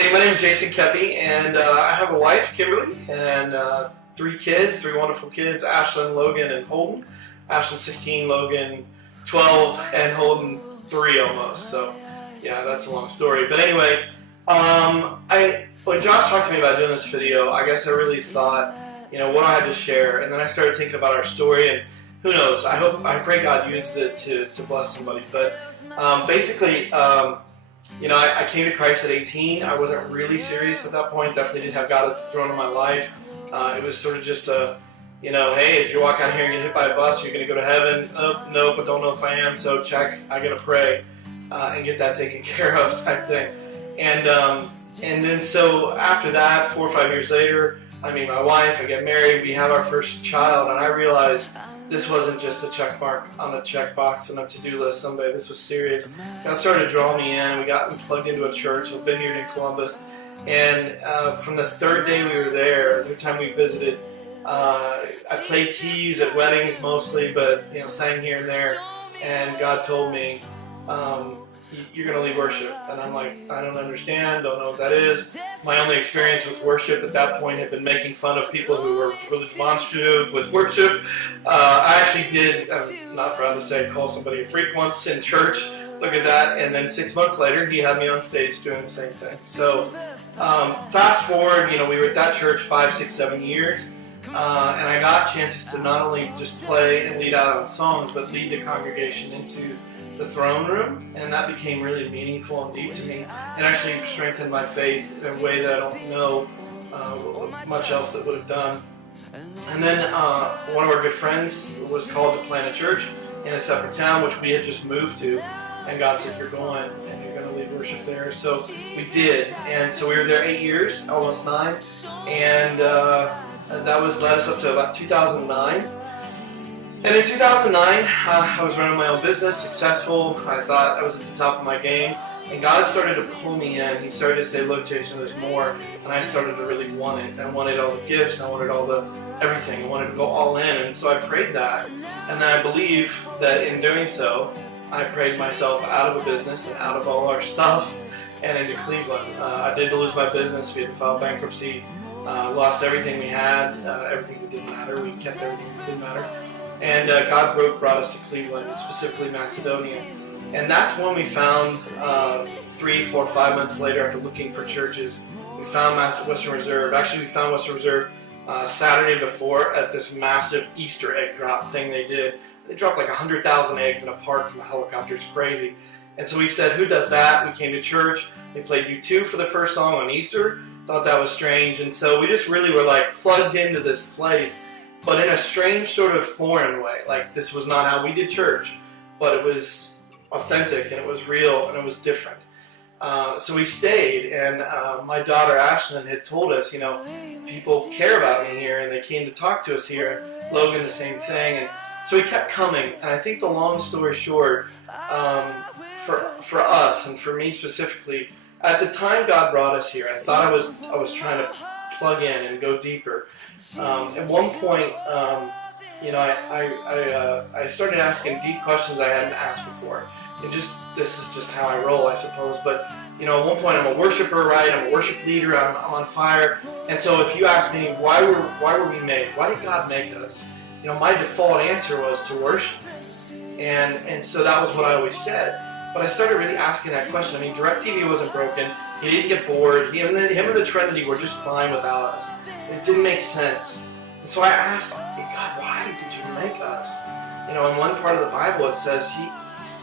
Hey, my name is Jason Koeppe, and I have a wife, Kimberly, and 3 kids, 3 wonderful kids, Ashlyn, Logan, and Holden. Ashlyn 16, Logan 12, and Holden 3 almost. So, yeah, that's a long story. But anyway, when Josh talked to me about doing this video, I guess I really thought, what I had to share, and then I started thinking about our story, and who knows? I pray God uses it to bless somebody. But basically, I came to Christ at 18. I wasn't really serious at that point. Definitely didn't have God at the throne of my life. It was sort of just a, hey, if you walk out here and get hit by a bus, you're going to go to heaven. No, but don't know if I am. So check. I got to pray and get that taken care of, type thing. And then so after that, 4 or 5 years later, I meet my wife. I get married. We have our first child, and I realized this wasn't just a check mark on a checkbox and a to-do list someday. This was serious. God started drawing me in, and we got plugged into a church, a vineyard in Columbus. And from the 3rd day we were there, the time we visited, I played keys at weddings mostly, but sang here and there. And God told me, you're going to lead worship. And I'm like, I don't understand, don't know what that is. My only experience with worship at that point had been making fun of people who were really demonstrative with worship. I actually did, I'm not proud to say, call somebody a freak once in church. Look at that. And then 6 months later, he had me on stage doing the same thing. So fast forward, we were at that church 5, 6, 7 years. And I got chances to not only just play and lead out on songs, but lead the congregation into the throne room, and that became really meaningful and deep to me, and actually strengthened my faith in a way that I don't know much else that would have done. And then one of our good friends was called to plant a church in a separate town, which we had just moved to, and God said, you're going, and you're going to lead worship there. So we did, and so we were there 8 years, almost 9, and that led us up to about 2009. And in 2009, I was running my own business, successful. I thought I was at the top of my game. And God started to pull me in. He started to say, look, Jason, there's more. And I started to really want it. I wanted all the gifts. I wanted all the everything. I wanted to go all in. And so I prayed that. And then I believe that in doing so, I prayed myself out of the business and out of all our stuff and into Cleveland. I did lose my business. We had to file bankruptcy. Lost everything we had. Everything that didn't matter. We kept everything that didn't matter. And God brought us to Cleveland, specifically Macedonia. And that's when we found, 3, 4, 5 months later, after looking for churches, we found Western Reserve. Actually, we found Western Reserve Saturday before at this massive Easter egg drop thing they did. They dropped like 100,000 eggs in a park from a helicopter. It's crazy. And so we said, who does that? We came to church. They played U2 for the first song on Easter. Thought that was strange. And so we just really were like plugged into this place, but in a strange sort of foreign way. Like, this was not how we did church, but it was authentic, and it was real, and it was different. So we stayed, and my daughter Ashlyn had told us, people care about me here, and they came to talk to us here. Logan, the same thing. And so we kept coming, and I think the long story short, for us, and for me specifically, at the time God brought us here, I thought I was trying to plug in and go deeper. At one point, I started asking deep questions I hadn't asked before. And this is just how I roll, I suppose. But at one point, I'm a worshiper, right? I'm a worship leader. I'm on fire. And so, if you ask me why were we made? Why did God make us? My default answer was to worship. And so that was what I always said. But I started really asking that question. I mean, DirecTV wasn't broken. He didn't get bored. Him and the Trinity were just fine without us. It didn't make sense. And so I asked, God, why did you make us? In one part of the Bible it says he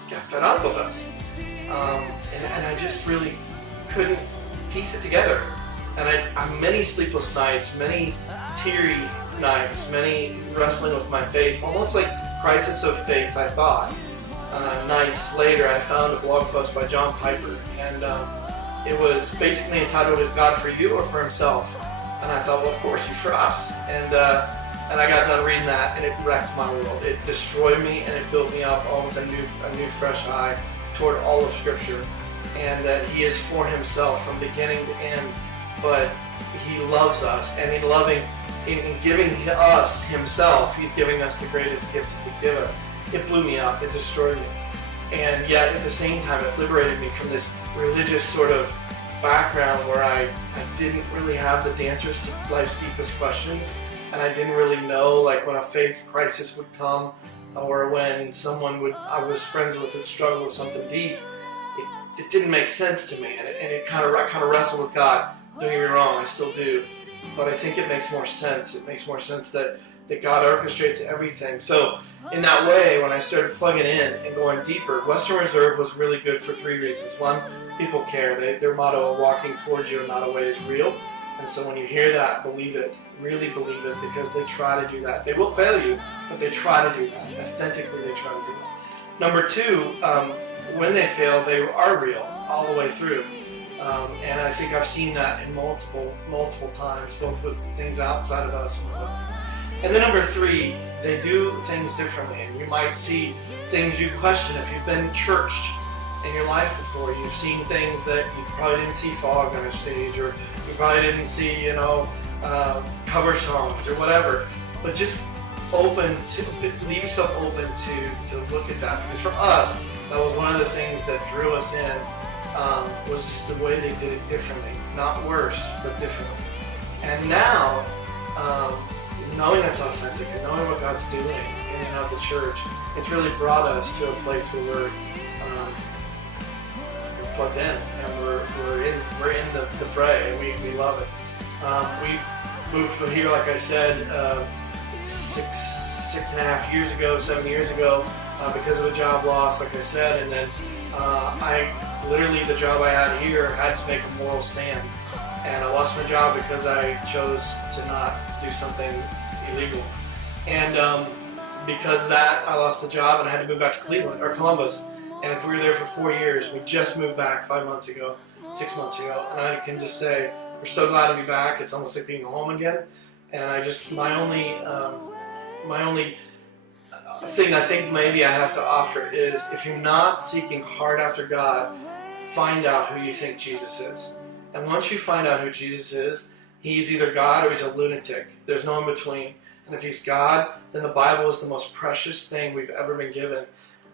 got fed up with us. And I just really couldn't piece it together. And I many sleepless nights, many teary nights, many wrestling with my faith, almost like crisis of faith, I thought. Nights later, I found a blog post by John Piper, and it was basically entitled, "Is God for you or for himself?" And I thought, well, of course he's for us. And I got done reading that, and it wrecked my world. It destroyed me, and it built me up all with a new fresh eye toward all of Scripture, and that he is for himself from beginning to end. But he loves us, and in giving us himself, he's giving us the greatest gift he could give us. It blew me up. It destroyed me. And yet, at the same time, it liberated me from this religious sort of background where I didn't really have the answers to life's deepest questions, and I didn't really know, like, when a faith crisis would come, or when I was friends with would struggle with something deep. It didn't make sense to me, and it kind of wrestled with God. Don't get me wrong, I still do, but I think it makes more sense. It makes more sense that God orchestrates everything. So in that way, when I started plugging in and going deeper, Western Reserve was really good for three reasons. One, people care. Their motto of walking towards you and not away is real. And so when you hear that, believe it. Really believe it, because they try to do that. They will fail you, but they try to do that. Authentically, they try to do that. Number two, when they fail, they are real all the way through. And I think I've seen that in multiple times, both with things outside of us and with us. And then number three, they do things differently. And you might see things you question. If you've been churched in your life before, you've seen things that you probably didn't see fog on a stage, or you probably didn't see, cover songs or whatever. But just leave yourself open to look at that. Because for us, that was one of the things that drew us in, was just the way they did it differently. Not worse, but differently. And now, knowing that's authentic and knowing what God's doing in and out of the church, it's really brought us to a place where we're plugged in, and we're in the fray, and we love it. We moved from here, like I said, 6.5 years ago, 7 years ago, because of a job loss, like I said, and then the job I had here had to make a moral stand, and I lost my job because I chose to not do something illegal, and because of that, I lost the job and I had to move back to Columbus. And if we were there for 4 years, we just moved back 6 months ago, and I can just say we're so glad to be back. It's almost like being home again. And my only thing I think maybe I have to offer is, if you're not seeking hard after God, find out who you think Jesus is. And once you find out who Jesus is, he's either God or he's a lunatic. There's no in between. And if he's God, then the Bible is the most precious thing we've ever been given.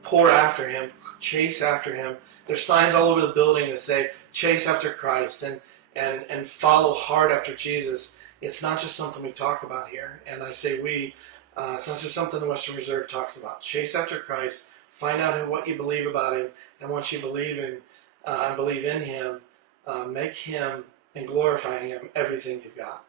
Pour after him, chase after him. There's signs all over the building that say, chase after Christ and follow hard after Jesus. It's not just something we talk about here. And I say it's not just something the Western Reserve talks about. Chase after Christ, find out what you believe about him, and once you believe in him, make him and glorify him everything you've got.